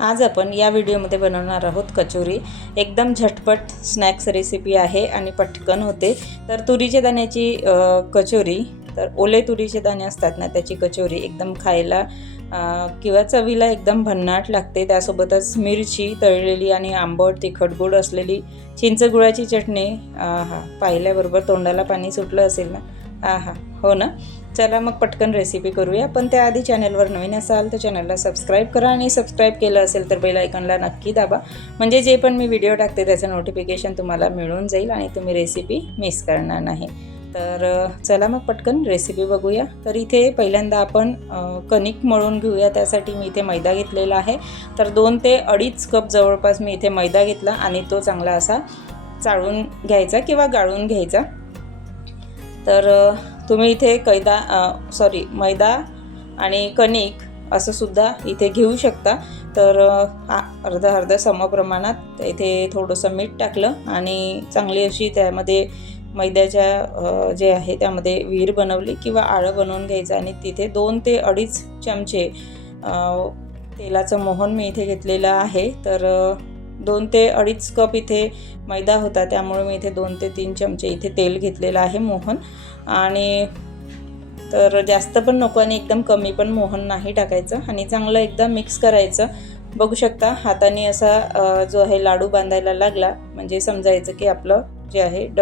आज आपण या व्हिडिओमध्ये बनवणार आहोत कचोरी. एकदम झटपट स्नॅक्स रेसिपी आहे आणि पटकन होते. तर तुरीच्या दाण्याची कचोरी तर ओले तुरीचे दाणे असतात ना त्याची कचोरी एकदम खायला किंवा चवीला एकदम भन्नाट लागते. त्यासोबतच मिरची तळलेली आणि आंबट तिखट गोड असलेली चिंच गुळाची चटणी हा पाहिल्याबरोबर तोंडाला पाणी सुटलं असेल ना? हा हा हो ना? चला मग पटकन रेसिपी करूया. पण त्याआधी चॅनलवर नवीन असाल तर चॅनलला सबस्क्राईब करा आणि सबस्क्राईब केलं असेल तर बेल आयकॉनला नक्की दाबा. म्हणजे जे पण मी व्हिडिओ टाकते त्याचं नोटिफिकेशन तुम्हाला मिळून जाईल आणि तुम्ही रेसिपी मिस करणार नाही. तर चला मग पटकन रेसिपी बघूया. तर इथे पहिल्यांदा आपण कणिक मळून घेऊया. त्यासाठी मी इथे मैदा घेतलेला आहे. तर दोन ते अडीच कप जवळपास मी इथे मैदा घेतला आणि तो चांगला असा चाळून घ्यायचा किंवा गाळून घ्यायचा. तर तुम्ही इथे कैदा सॉरी मैदा आणि कणिक असं सुद्धा इथे घेऊ शकता. तर अर्धा अर्धा समप्रमाणात इथे थोडंसं मीठ टाकलं आणि चांगली अशी त्यामध्ये मैद्याच्या जे आहे त्यामध्ये विहीर बनवली किंवा आळं बनवून घ्यायचं आणि तिथे दोन ते अडीच चमचे तेलाचं मोहन मी इथे घेतलेलं आहे. तर दोन ते अडीच कप इथे मैदा होता त्यामुळे मी इथे दोन ते तीन चमचे इथे तेल घेतलेलं आहे मोहन. आणि तर जास्त पण नको आणि एकदम कमी पण मोहन नाही टाकायचं. आणि चांगलं एकदा मिक्स करायचं. बघू शकता हाताने असा जो आहे लाडू बांधायला लागला म्हणजे समजायचं की आपलं जे आहे ड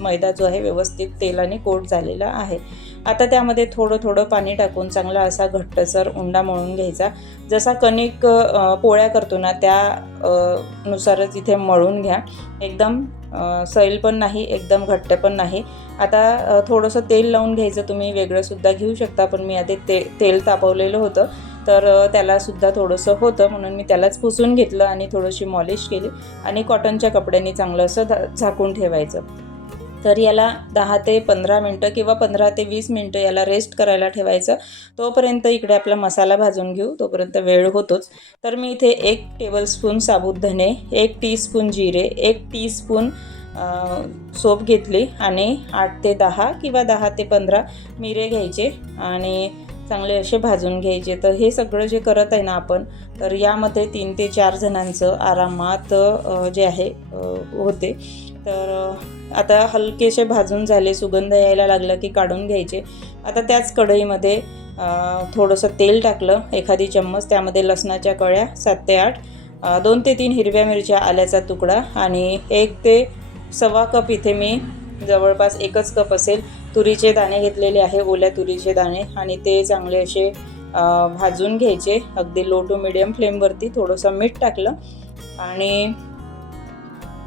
मैदा जो आहे व्यवस्थित तेलाने कोट झालेला आहे. आता त्यामध्ये थोडं थोडं पाणी टाकून चांगला असा घट्टसर उंडा मळून घ्यायचा. जसा कणिक पोळ्या करतो ना त्या नुसारच इथे मळून घ्या. एकदम सैल पण नाही एकदम घट्ट पण नाही. आता थोडंसं तेल लावून घ्यायचं तुम्ही वेगळंसुद्धा घेऊ शकता पण मी आधी ते तेल तापवलेलं होतं. तर त्यालासुद्धा थोडंसं होतं म्हणून मी त्यालाच पुसून घेतलं आणि थोडीशी मॉलिश केली आणि कॉटनच्या कपड्यांनी चांगलं असं झा झाकून ठेवायचं. तर याला दहा ते पंधरा मिनटं किंवा पंधरा ते वीस मिनटं याला रेस्ट करायला ठेवायचं. तोपर्यंत इकडे आपला मसाला भाजून घेऊ. तोपर्यंत वेळ होतोच. तर मी इथे एक टेबलस्पून साबुत धने एक टीस्पून जिरे एक टीस्पून सोप घेतली आणि आठ ते दहा किंवा दहा ते पंधरा मिरे घ्यायचे. आणि चांगले असे भाजून घ्यायचे. तर हे सगळं जे करत आहे ना आपण तर यामध्ये तीन ते चार जणांचं आरामात जे आहे होते. तर आता हलकेसे भाजून झाले सुगंध यायला लागला की काढून घ्यायचे. आता त्याच कढईमध्ये थोडंसं तेल टाकलं एखादी चम्मच त्यामध्ये लसणाच्या कळ्या सात ते आठ दोन ते तीन हिरव्या मिरच्या आल्याचा तुकडा आणि एक ते सव्वा कप इथे मी जवळपास एकच कप असेल तुरीचे दाणे घेतलेले आहे ओल्या तुरीचे दाणे आणि ते चांगले असे भाजून घ्यायचे. अगदी लो टू मिडियम फ्लेमवरती थोडंसं मीठ टाकलं आणि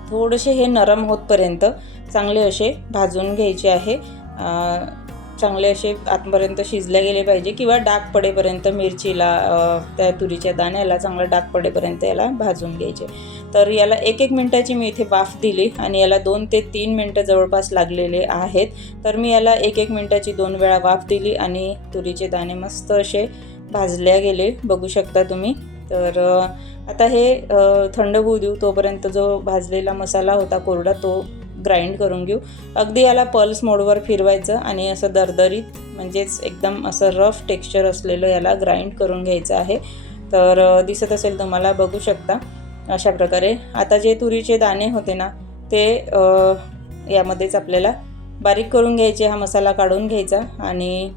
थोडेसे हे नरम होतपर्यंत चांगले असे भाजून घ्यायचे आहे. चांगले असे आतपर्यंत शिजले गेले पाहिजे किंवा डाग पडेपर्यंत मिरचीला त्या तुरीच्या दाण्याला चांगलं डाग पडेपर्यंत याला भाजून घ्यायचे. तर याला एक एक मिनटाची मी इथे वाफ दिली आणि याला दोन ते तीन मिनटं जवळपास लागलेले आहेत. तर मी याला एक एक मिनटाची दोन वेळा वाफ दिली आणि तुरीचे दाणे मस्त असे भाजल्या गेले. बघू शकता तुम्ही. तर आता हे थंड होऊ देऊ तोपर्यंत जो भाजलेला मसाला होता कोरडा तो ग्राइंड करून घेऊ. अगदी याला पल्स मोडवर फिरवायचं आणि असं दरदरीत म्हणजेच एकदम असं रफ टेक्स्चर असलेलं याला ग्राइंड करून घ्यायचं आहे. तर दिसत असेल तुम्हाला बघू शकता. अशा प्रकारे. आता जे तुरीचे दाणे होते ना ते यामध्येच आपल्याला बारीक करून घ्यायचे. हा मसाला काढून घ्यायचा आणि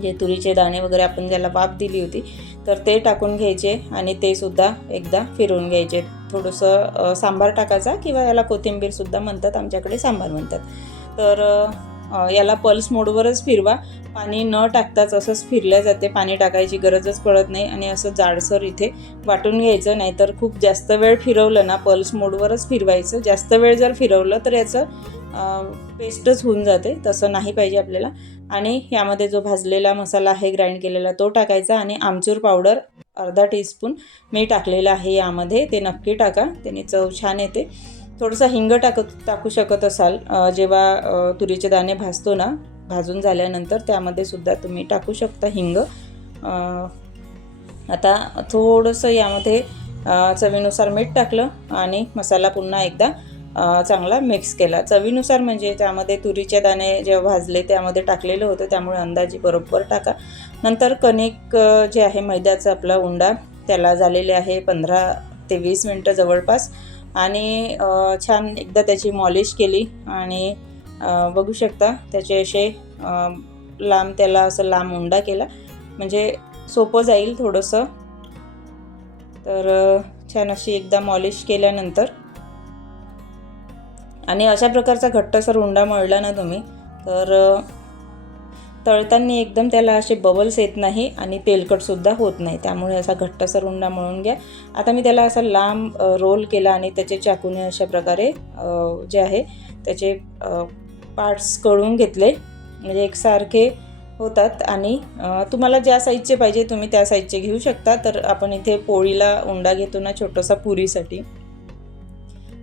जे तुरीचे दाणे वगैरे आपण ज्याला वाफ दिली होती तर ते टाकून घ्यायचे आणि ते सुद्धा एकदा फिरवून घ्यायचे. थोडंसं सांबार टाकायचा किंवा याला कोथिंबीरसुद्धा म्हणतात आमच्याकडे सांबार म्हणतात. तर याला पल्स मोडवरच फिरवा. पाणी न टाकताच असंच फिरल्या जाते. पाणी टाकायची गरजच पडत नाही आणि असं जाडसर इथे वाटून घ्यायचं. नाहीतर खूप जास्त वेळ फिरवलं ना पल्स मोडवरच फिरवायचं. जास्त वेळ जर फिरवलं तर याचं पेस्टच होऊन जाते. तसं नाही पाहिजे आपल्याला. आणि यामध्ये जो भाजलेला मसाला आहे ग्राइंड केलेला तो टाकायचा आणि आमचूर पावडर अर्धा टीस्पून मी टाकलेलं आहे यामध्ये. ते नक्की टाका. त्याने चव छान येते. थोडंसं हिंग टाक टाकू शकत असाल. जेव्हा तुरीचे दाणे भाजतो ना भाजून झाल्यानंतर त्यामध्ये सुद्धा तुम्ही टाकू शकता हिंग. आता थोडंसं यामध्ये चवीनुसार मीठ टाकलं आणि मसाला पुन्हा एकदा चांगला मिक्स केला. चवीनुसार म्हणजे त्यामध्ये तुरीचे दाणे जेव्हा भाजले त्यामध्ये टाकलेलं होतं त्यामुळे अंदाजे बरोबर टाका. नंतर कणिक जे आहे मैद्याचा आपला उंडा त्याला झालेले आहे पंधरा ते वीस मिनटं जवळपास. आणि छान एकदा त्याची मॉलिश केली आणि बघू शकता त्याचे असे लांब त्याला असं लांब उंडा केला. म्हणजे सोपं जाईल थोडंसं. तर छान अशी एकदा मॉलिश केल्यानंतर. आणि अशा प्रकारचा घट्टसर उंडा मळला ना तुम्ही तर तळताना एकदम त्याला असे बबल्स येत नाही आणि तेलकटसुद्धा होत नाही. त्यामुळे असा घट्टसर उंडा मळून घ्या. आता मी त्याला असा लांब रोल केला आणि त्याचे चाकूने अशा प्रकारे जे आहे त्याचे पार्ट्स कळून घेतले. म्हणजे एकसारखे होतात आणि तुम्हाला ज्या साईजचे पाहिजे तुम्ही त्या साईजचे घेऊ शकता. तर आपण इथे पोळीला उंडा घेतो ना छोटासा पुरीसाठी.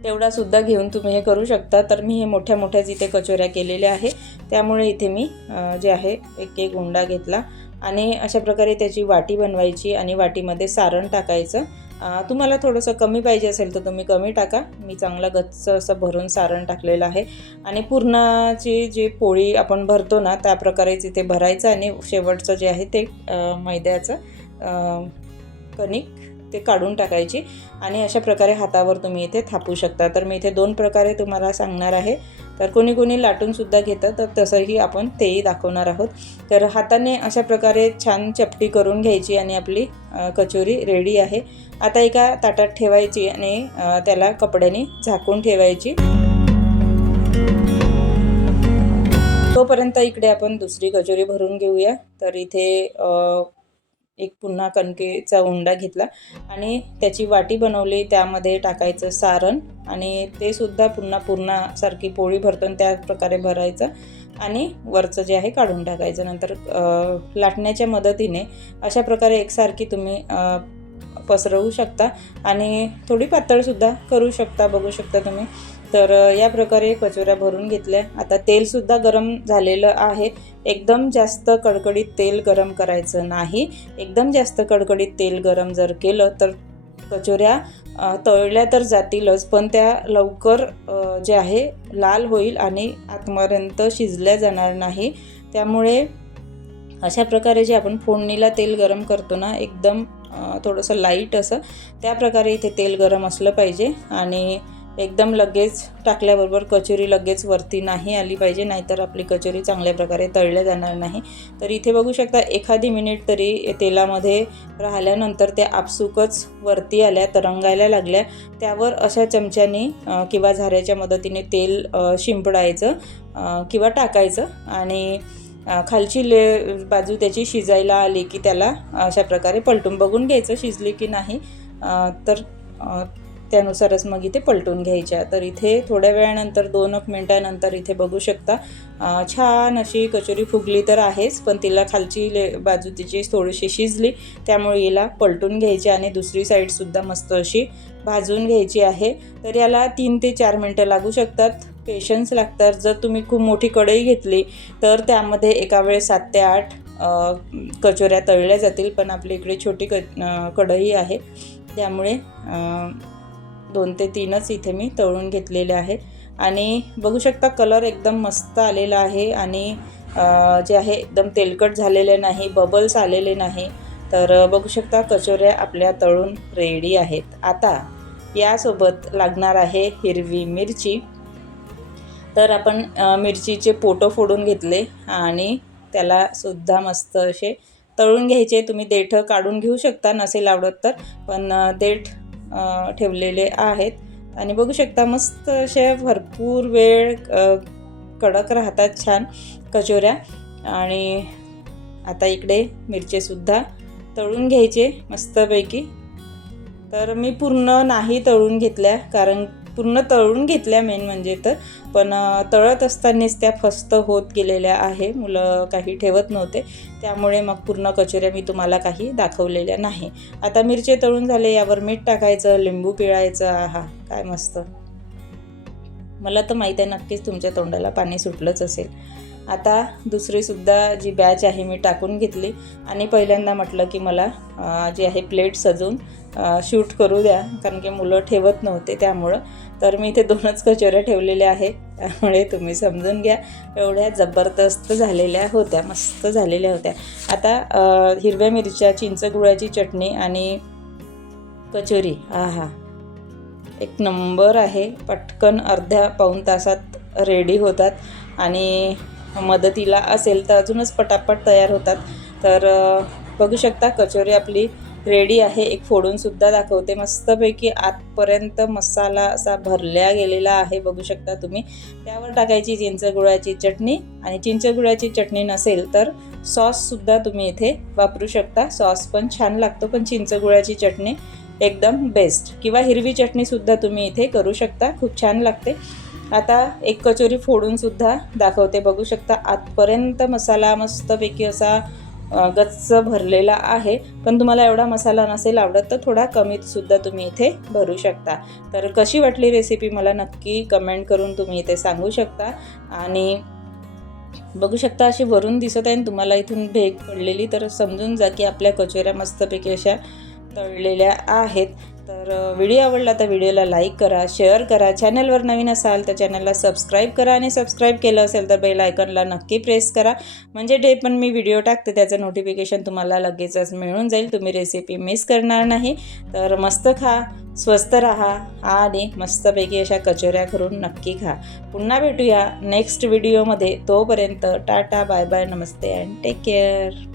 तेवढा सुद्धा घेऊन तुम्ही हे करू शकता. तर मी हे मोठ्या मोठ्याच इथे कचोऱ्या केलेल्या आहे त्यामुळे इथे मी जे आहे एक एक गुंडा घेतला. आणि अशा प्रकारे त्याची वाटी बनवायची आणि वाटीमध्ये सारण टाकायचं. तुम्हाला थोडंसं कमी पाहिजे असेल तर तुम्ही कमी टाका. मी चांगलं गच्च असं भरून सारण टाकलेलं आहे. आणि पूर्णाची जी पोळी आपण भरतो ना त्या प्रकारेच इथे भरायचं आणि शेवटचं जे आहे ते मैद्याचं कणिक ते काढून टाकायची आणि अशा प्रकारे हातावर तुम्ही इथे थापू शकता. तर मी इथे दोन प्रकारे तुम्हाला सांगणार आहे. तर कोणी कोणी लाटूनसुद्धा घेतं तर तसंही आपण तेही दाखवणार आहोत. तर हाताने अशा प्रकारे छान चपटी करून घ्यायची आणि आपली कचोरी रेडी आहे. आता एका ताटात ठेवायची आणि त्याला कपड्याने झाकून ठेवायची. तोपर्यंत इकडे आपण दुसरी कचोरी भरून घेऊया. तर इथे एक पुन्हा कणकेचा उंडा घेतला आणि त्याची वाटी बनवली. त्यामध्ये टाकायचं सारण आणि ते सुद्धा पुन्हा पूर्णासारखी पोळी भरतो आणि त्या प्रकारे भरायचं आणि वरचं जे आहे काढून टाकायचं. नंतर लाटण्याच्या मदतीने अशा प्रकारे एकसारखी तुम्ही पसरवू शकता आणि थोडी पातळसुद्धा करू शकता बघू शकता तुम्ही. तर या प्रकारे कचोऱ्या भरून घेतल्या. आता तेलसुद्धा गरम झालेलं आहे. एकदम जास्त कडकडीत तेल गरम करायचं नाही. एकदम जास्त कडकडीत तेल गरम जर केलं तर कचोऱ्या तळल्या तर जातीलच पण त्या लवकर जे आहे लाल होईल आणि आतपर्यंत शिजल्या जाणार नाही. त्यामुळे अशा प्रकारे जे आपण फोडणीला तेल गरम करतो ना एकदम थोडंसं लाइट असं त्या प्रकारे इथे तेल गरम असलं पाहिजे. आणि एकदम लगेच टाकल्याबरोबर कचोरी लगेच वरती नाही आली पाहिजे नाहीतर आपली कचोरी चांगल्या प्रकारे तळल्या जाणार नाही. तर इथे बघू शकता एखादी मिनिट तरी तेलामध्ये राहिल्यानंतर त्या आपसुकच वरती आल्या तरंगायला लागल्या. त्यावर अशा चमच्याने किंवा झाऱ्याच्या मदतीने तेल शिंपडायचं किंवा टाकायचं आणि खालची ले बाजू त्याची शिजायला आली की त्याला अशा प्रकारे पलटून बघून घ्यायचं शिजली की नाही. तर त्यानुसारच मग इथे पलटून घ्यायच्या. तर इथे थोड्या वेळानंतर दोन एक मिनटानंतर इथे बघू शकता छान अशी कचोरी फुगली तर आहेच पण तिला खालची ले बाजू तिची थोडीशी शिजली त्यामुळे हिला पलटून घ्यायची आणि दुसरी साईडसुद्धा मस्त अशी भाजून घ्यायची आहे. तर याला तीन ते चार मिनटं लागू शकतात. पेशन्स लागतात. जर तुम्ही खूप मोठी कढई घेतली तर त्यामध्ये एका वेळेस सात ते आठ कचोऱ्या तळल्या जातील पण आपली इकडे छोटी क कढई आहे. त्यामुळे दोन ते तीनच इथे मी तळून घेतलेले आहे आणि बघू शकता कलर एकदम मस्त आलेला आहे आणि जे आहे एकदम तेलकट झालेले नाही बबल्स आलेले नाही. तर बघू शकता कचोऱ्या आपल्या तळून रेडी आहेत. आता यासोबत लागणार आहे हिरवी मिरची. तर आपण मिरचीचे पोटं फोडून घेतले आणि त्याला सुद्धा मस्त असे तळून घ्यायचे. तुम्ही देठं काढून घेऊ शकता नसेल आवडत तर. पण देठ ठेवलेले आहेत. आणि बघू शकता मस्त अशा भरपूर वेळ कडक राहतात छान कचोऱ्या. आणि आता इकडे मिरचेसुद्धा तळून घ्यायचे मस्तपैकी. तर मी पूर्ण नाही तळून घेतल्या कारण पूर्ण तळून घेतल्या मेन म्हणजे तर. पण तळत असतानाच त्या फस्त होत गेलेल्या आहे. मुलं काही ठेवत नव्हते. त्यामुळे मग पूर्ण कचोऱ्या मी तुम्हाला काही दाखवलेल्या नाही. आता मिरचे तळून झाले यावर मीठ टाकायचं लिंबू पिळायचं. आहा काय मस्त. मला तर माहीत आहे नक्कीच तुमच्या तोंडाला पाणी सुटलंच असेल. आता दुसरीसुद्धा जी बॅच आहे मी टाकून घेतली. आणि पहिल्यांदा म्हटलं की मला जी आहे प्लेट सजवून शूट करू द्या. कारण की मुलं ठेवत नव्हते त्यामुळं. तर मी इथे दोनच कचोऱ्या ठेवलेल्या आहे त्यामुळे तुम्ही समजून घ्या. एवढ्या जबरदस्त झालेल्या होत्या मस्त झालेल्या होत्या. आता हिरव्या मिरच्या चिंच गुळाची चटणी आणि कचोरी. हा हा एक नंबर आहे. पटकन अर्ध्या पाऊण तासात रेडी होतात. आणि मदतीला असेल तर अजूनच पटापट तयार होतात. तर बघू शकता कचोरी आपली रेडी आहे. एक फोडूनसुद्धा दाखवते. मस्तपैकी आतपर्यंत मसाला असा भरल्या गेलेला आहे. बघू शकता तुम्ही. त्यावर टाकायची चिंच गुळाची चटणी आणि चिंच गुळाची चटणी नसेल तर सॉससुद्धा तुम्ही इथे वापरू शकता. सॉस पण छान लागतो पण चिंच गुळाची चटणी एकदम बेस्ट किंवा हिरवी चटणीसुद्धा तुम्ही इथे करू शकता. खूप छान लागते. आता एक कचोरी फोडूनसुद्धा दाखवते. बघू शकता आतपर्यंत मसाला मस्तपैकी असा गच्च भरलेला आहे. पण तुम्हाला एवढा मसाला नसेल आवडत तर थोडा कमीतसुद्धा तुम्ही इथे भरू शकता. तर कशी वाटली रेसिपी मला नक्की कमेंट करून तुम्ही इथे सांगू शकता. आणि बघू शकता अशी वरून दिसत आहे आणि तुम्हाला इथून भेग पडलेली तर समजून जा की आपल्या कचोऱ्या मस्तपैकी अशा तळलेल्या आहेत. तर व्हिडिओ आवडला तर व्हिडिओला लाईक करा शेअर करा. चॅनलवर नवीन असाल तर चॅनलला सबस्क्राईब करा आणि सबस्क्राईब केलं असेल तर बेल आयकॉनला नक्की प्रेस करा. म्हणजे डे पण मी व्हिडिओ टाकते त्याचं नोटिफिकेशन तुम्हाला लगेचच मिळून जाईल. तुम्ही रेसिपी मिस करणार नाही. तर मस्त खा स्वस्त राहा आणि मस्तपैकी अशा कचोऱ्या करून नक्की खा. पुन्हा भेटूया नेक्स्ट व्हिडिओमध्ये. तोपर्यंत टाटा बाय बाय नमस्ते अँड टेक केअर.